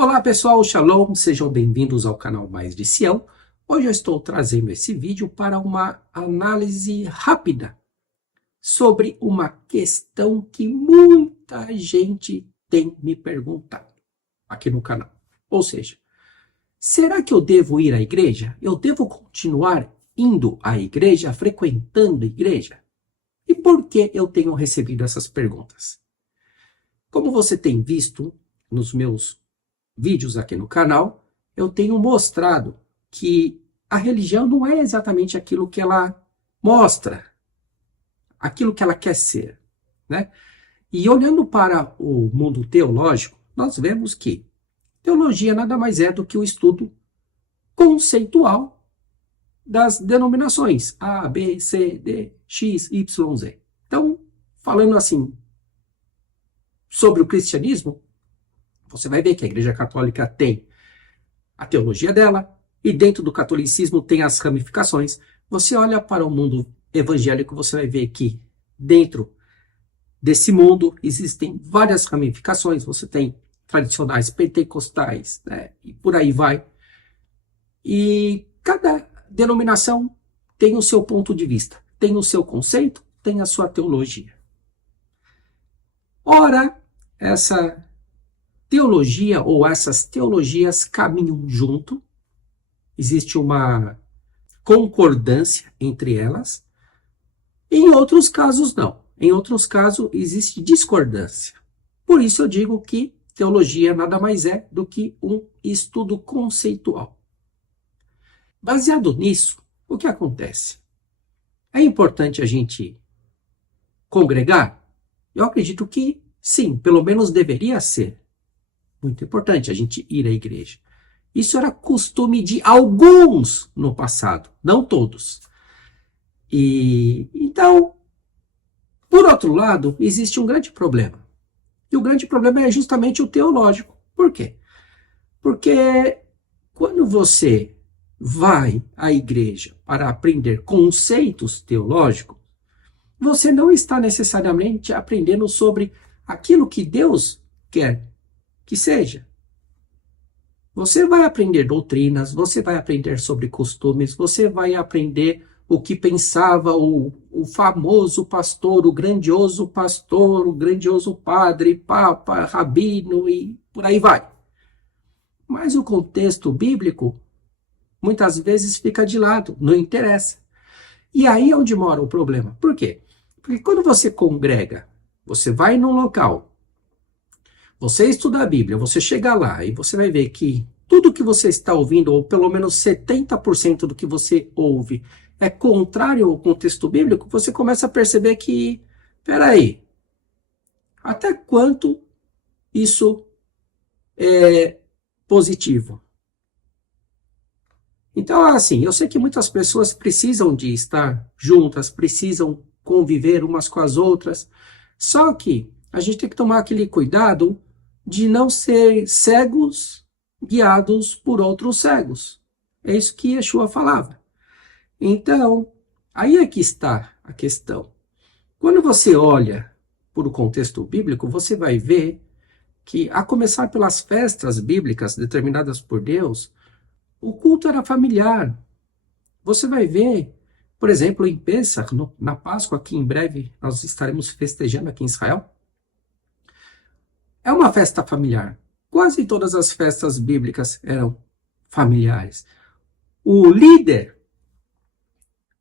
Olá pessoal, Shalom, sejam bem-vindos ao canal Mais de Sião. Hoje eu estou trazendo esse vídeo para uma análise rápida sobre uma questão que muita gente tem me perguntado aqui no canal. Ou seja, será que eu devo ir à igreja? Eu devo continuar indo à igreja, frequentando a igreja? E por que eu tenho recebido essas perguntas? Como você tem visto nos meus vídeos aqui no canal, eu tenho mostrado que a religião não é exatamente aquilo que ela mostra, aquilo que ela quer ser, né? E olhando para o mundo teológico, nós vemos que teologia nada mais é do que o estudo conceitual das denominações A, B, C, D, X, Y, Z. Então, falando assim sobre o cristianismo, você vai ver que a Igreja Católica tem a teologia dela, e dentro do catolicismo tem as ramificações. Você olha para o mundo evangélico, você vai ver que dentro desse mundo existem várias ramificações. Você tem tradicionais pentecostais, né, e por aí vai. E cada denominação tem o seu ponto de vista, tem o seu conceito, tem a sua teologia. Ora, essa teologia ou essas teologias caminham junto, existe uma concordância entre elas, em outros casos não. Em outros casos existe discordância. Por isso eu digo que teologia nada mais é do que um estudo conceitual. Baseado nisso, o que acontece? É importante a gente congregar? Eu acredito que sim, pelo menos deveria ser. Muito importante a gente ir à igreja. Isso era costume de alguns no passado, não todos. E então, por outro lado, existe um grande problema. E o grande problema é justamente o teológico. Por quê? Porque quando você vai à igreja para aprender conceitos teológicos, você não está necessariamente aprendendo sobre aquilo que Deus quer que seja. Você vai aprender doutrinas, você vai aprender sobre costumes, você vai aprender o que pensava o famoso pastor, o grandioso padre, papa, rabino e por aí vai. Mas o contexto bíblico muitas vezes fica de lado, não interessa. E aí é onde mora o problema. Por quê? Porque quando você congrega, você vai num local, você estuda a Bíblia, você chega lá e você vai ver que tudo que você está ouvindo, ou pelo menos 70% do que você ouve, é contrário ao contexto bíblico, você começa a perceber que, peraí, até quanto isso é positivo? Então, assim, eu sei que muitas pessoas precisam de estar juntas, precisam conviver umas com as outras, só que a gente tem que tomar aquele cuidado de não ser cegos guiados por outros cegos. É isso que Yeshua falava. Então, aí é que está a questão. Quando você olha por o contexto bíblico, você vai ver que, a começar pelas festas bíblicas determinadas por Deus, o culto era familiar. Você vai ver, por exemplo, em Pêssach, na Páscoa, que em breve nós estaremos festejando aqui em Israel, é uma festa familiar. Quase todas as festas bíblicas eram familiares. O líder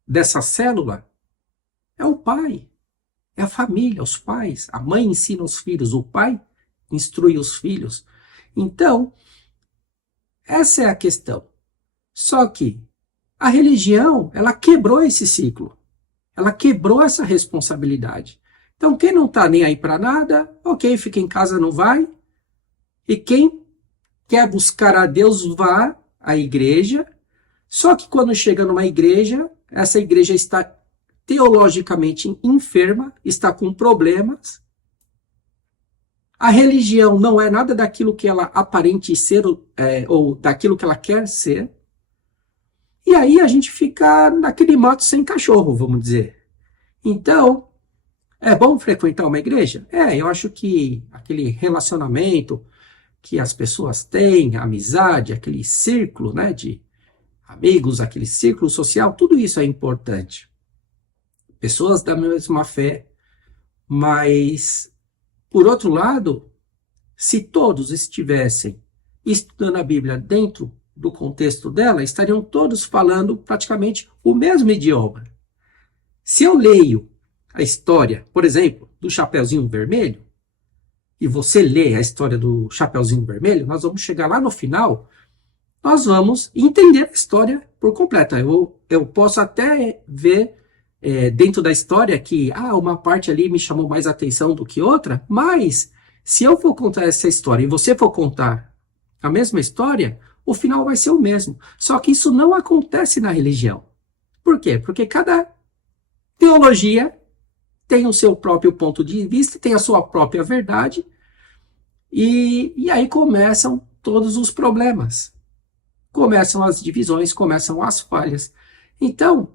dessa célula é o pai, é a família, os pais. A mãe ensina os filhos, o pai instrui os filhos. Então, essa é a questão. Só que a religião, ela quebrou esse ciclo. Ela quebrou essa responsabilidade. Então, quem não está nem aí para nada, ok, fica em casa, não vai. E quem quer buscar a Deus, vá à igreja. Só que quando chega numa igreja, essa igreja está teologicamente enferma, está com problemas. A religião não é nada daquilo que ela aparente ser, ou daquilo que ela quer ser. E aí a gente fica naquele mato sem cachorro, vamos dizer. Então, é bom frequentar uma igreja? Eu acho que aquele relacionamento que as pessoas têm, a amizade, aquele círculo, né, de amigos, aquele círculo social, tudo isso é importante. Pessoas da mesma fé, mas, por outro lado, se todos estivessem estudando a Bíblia dentro do contexto dela, estariam todos falando praticamente o mesmo idioma. Se eu leio a história, por exemplo, do Chapeuzinho Vermelho, e você lê a história do Chapeuzinho Vermelho, nós vamos chegar lá no final, nós vamos entender a história por completa. Eu posso até ver dentro da história que uma parte ali me chamou mais atenção do que outra, mas se eu for contar essa história e você for contar a mesma história, o final vai ser o mesmo. Só que isso não acontece na religião. Por quê? Porque cada teologia tem o seu próprio ponto de vista, tem a sua própria verdade, e aí começam todos os problemas. Começam as divisões, começam as falhas. Então,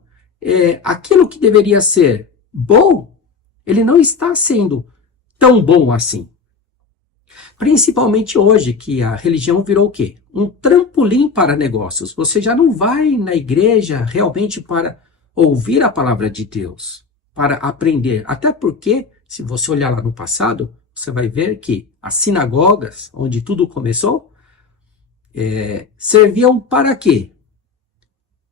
aquilo que deveria ser bom, ele não está sendo tão bom assim. Principalmente hoje, que a religião virou o quê? Um trampolim para negócios. Você já não vai na igreja realmente para ouvir a palavra de Deus, para aprender. Até porque, se você olhar lá no passado, você vai ver que as sinagogas, onde tudo começou, serviam para quê?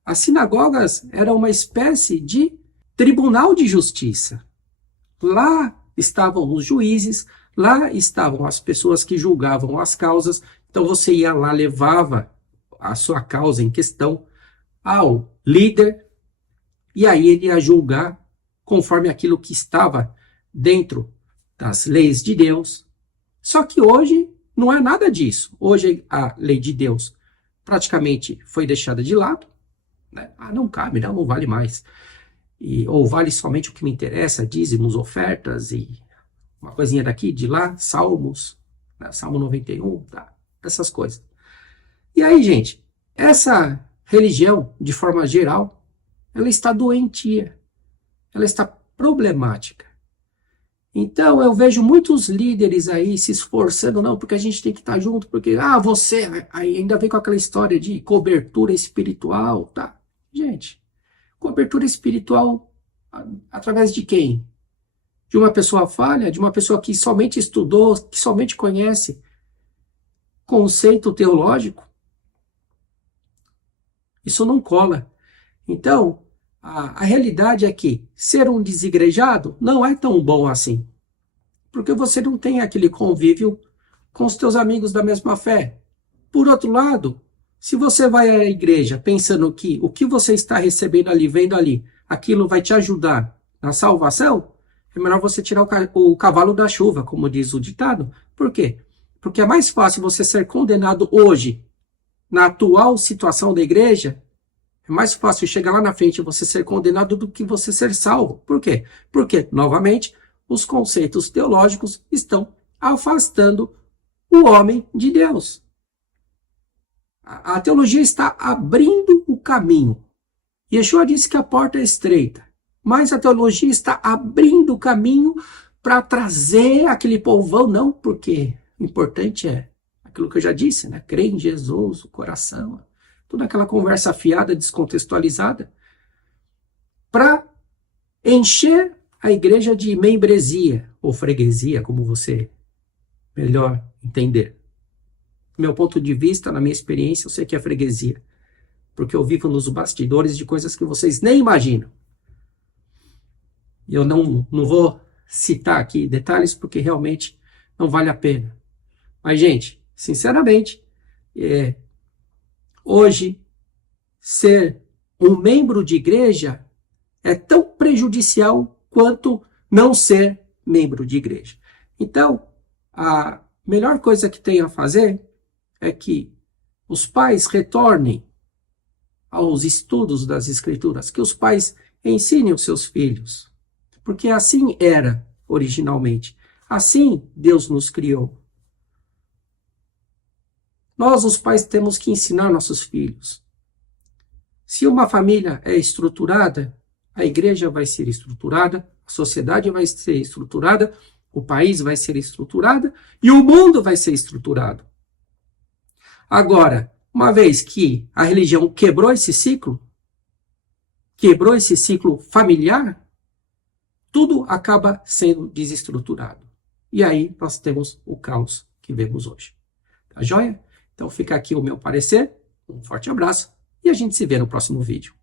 As sinagogas eram uma espécie de tribunal de justiça. Lá estavam os juízes, lá estavam as pessoas que julgavam as causas. Então você ia lá, levava a sua causa em questão ao líder, e aí ele ia julgar conforme aquilo que estava dentro das leis de Deus. Só que hoje não é nada disso. Hoje a lei de Deus praticamente foi deixada de lado, né? Não cabe, não vale mais. Ou vale somente o que me interessa, dízimos, ofertas e uma coisinha daqui, de lá, salmos, né? Salmo 91, tá? Essas coisas. E aí, gente, essa religião, de forma geral, ela está doentia, ela está problemática. Então, eu vejo muitos líderes aí se esforçando, não, porque a gente tem que estar junto, porque, você, aí ainda vem com aquela história de cobertura espiritual, tá? Gente, cobertura espiritual através de quem? De uma pessoa falha, de uma pessoa que somente estudou, que somente conhece conceito teológico? Isso não cola. Então, a realidade é que ser um desigrejado não é tão bom assim, porque você não tem aquele convívio com os teus amigos da mesma fé. Por outro lado, se você vai à igreja pensando que o que você está recebendo ali, vendo ali, aquilo vai te ajudar na salvação, é melhor você tirar o cavalo da chuva, como diz o ditado. Por quê? Porque é mais fácil você ser condenado hoje, na atual situação da igreja. É mais fácil chegar lá na frente e você ser condenado do que você ser salvo. Por quê? Porque, novamente, os conceitos teológicos estão afastando o homem de Deus. A teologia está abrindo o caminho. Yeshua disse que a porta é estreita, mas a teologia está abrindo o caminho para trazer aquele povão, não, porque o importante é aquilo que eu já disse, né? Crer em Jesus, o coração, toda aquela conversa fiada, descontextualizada, para encher a igreja de membresia, ou freguesia, como você melhor entender. Do meu ponto de vista, na minha experiência, eu sei que é freguesia, porque eu vivo nos bastidores de coisas que vocês nem imaginam. E eu não vou citar aqui detalhes, porque realmente não vale a pena. Mas, gente, sinceramente, hoje, ser um membro de igreja é tão prejudicial quanto não ser membro de igreja. Então, a melhor coisa que tem a fazer é que os pais retornem aos estudos das Escrituras, que os pais ensinem os seus filhos, porque assim era originalmente. Assim Deus nos criou. Nós, os pais, temos que ensinar nossos filhos. Se uma família é estruturada, a igreja vai ser estruturada, a sociedade vai ser estruturada, o país vai ser estruturado e o mundo vai ser estruturado. Agora, uma vez que a religião quebrou esse ciclo familiar, tudo acaba sendo desestruturado. E aí nós temos o caos que vemos hoje. Tá joia? Então fica aqui o meu parecer. Um forte abraço e a gente se vê no próximo vídeo.